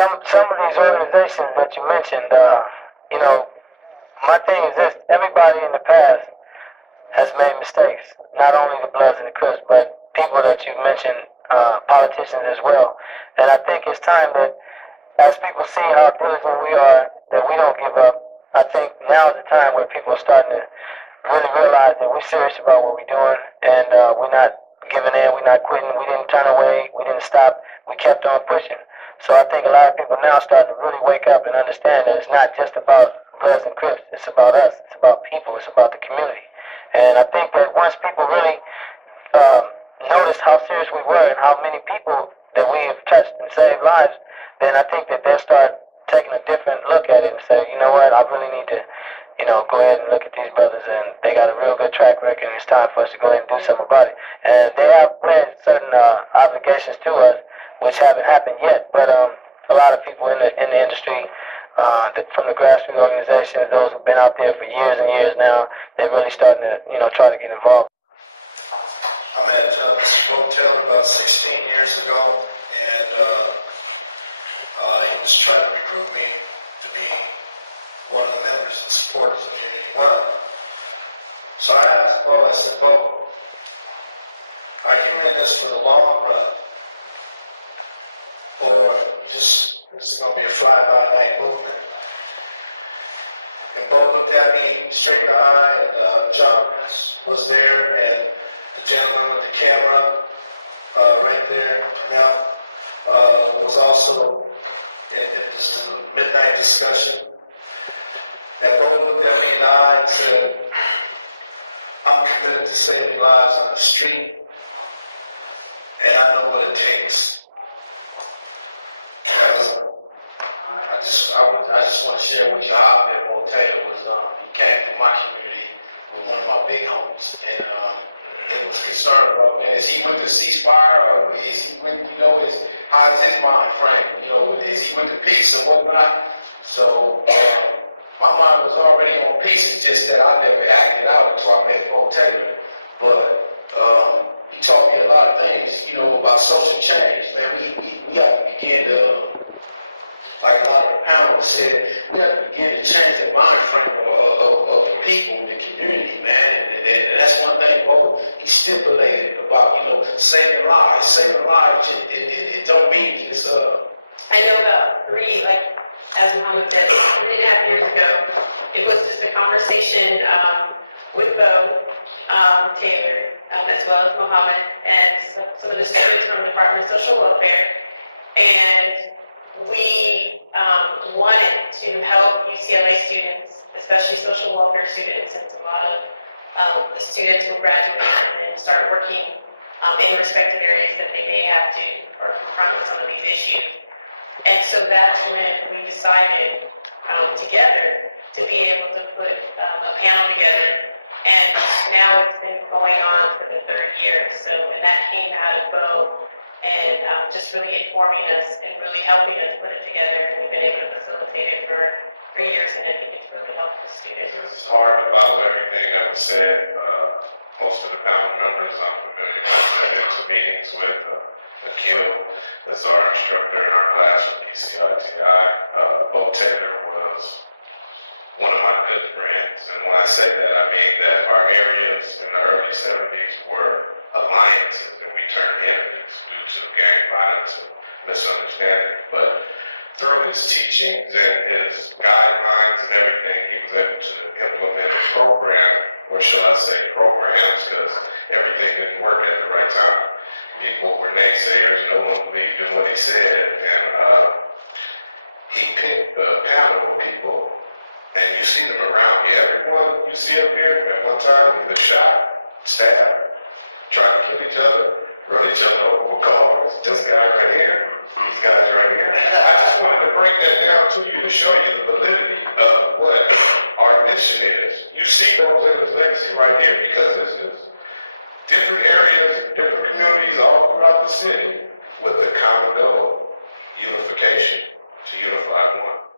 some of these organizations that you mentioned, you know, my thing is this: everybody in the past has made mistakes. Not only the Bloods and the Crips, but people that you mentioned, politicians as well. And I think it's time that, as people see how diligent we are, that we don't give up. I think now is the time where people are starting to really realize that we're serious about what we're doing, and we're not giving in, we're not quitting, we didn't turn away, we didn't stop, we kept on pushing. So I think a lot of people now starting to really wake up and understand that it's not just about Bloods and Crips, it's about us, it's about people, it's about the community. And I think that once people really notice how serious we were and how many people that we have touched and saved lives, then I think that they'll start taking a different look at it and say, you know what, I really need to, you know, go ahead and look at these brothers, and they got a real good track record, and it's time for us to go ahead and do something about it. And they have pledged certain obligations to us, which haven't happened yet, but a lot of people in the industry, from the grassroots organizations, those who've been out there for years and years now, they're really starting to, you know, try to get involved. I met Mr. Taylor about 16 years ago, and he was trying to recruit me to be one of the members and supporters of Unity One. So I asked Bo, I said, Bo, are you in this for the long run? Or just, this is going to be a fly-by-night movement? And Bo looked at me straight in the eye, and John was there, and the gentleman with the camera right there now was also in this midnight discussion. And Bo looked at me in the eye and said, I'm committed to saving lives on the street, and I know what it takes. I just want to share with you how Bo Taylor was. He came from my community with one of my big homies, and he was concerned about, man, is he with the ceasefire, or is he with, you know, how is his mind frame? You know, is he with the peace and whatnot? So my mind was already on peace. It's just that I never acted out until I met Bo Taylor. But he taught me a lot of things, you know, about social change. Man, we have to begin to, like a lot of the panelists said, we have to begin to change the mind frame of the people, the community, man. And that's one thing Bo, he stipulated about, you know, saving lives. Saving lives, it don't mean just I know about as Muhammad said, 3.5 years ago, it was just a conversation with Bo Taylor, as well as Muhammad, and some of the students from the Department of Social Welfare. And we wanted to help UCLA students, especially social welfare students, since a lot of the students will graduate and start working in respective areas that they may have to or confront with some of these issues. And so that's when we decided together to be able to put a panel together. And now it's been going on for the 3rd year. So, and that came out of Bo and just really informing us and really helping us put it together. And we've been able to facilitate it for 3 years, and I think it's really helped the students. It's hard to follow everything that was said. Most of the panel members I'm familiar with. I've been to meetings with Akil, that's our instructor in our class from PCITI. Bo Taylor was one of my good friends. And when I say that, I mean that our areas in the early 70s were alliances, and we turned enemies due to gang violence and misunderstanding. But through his teachings and his guidelines and everything, he was able to implement a program, or shall I say programs, because everything didn't work at the right time. People were naysayers, no one believed in what he said, and he picked a panel of people, and you see them around you. Everyone you see up here at one time either shot, stabbed, tried to kill each other, run each other over with cars. This guy right here, these guys right here. I just wanted to break that down to you to show you the validity of what our mission is. You see Bo Taylor's legacy right here, because this is different areas, different communities all throughout the city with the common goal, unification, to unify one.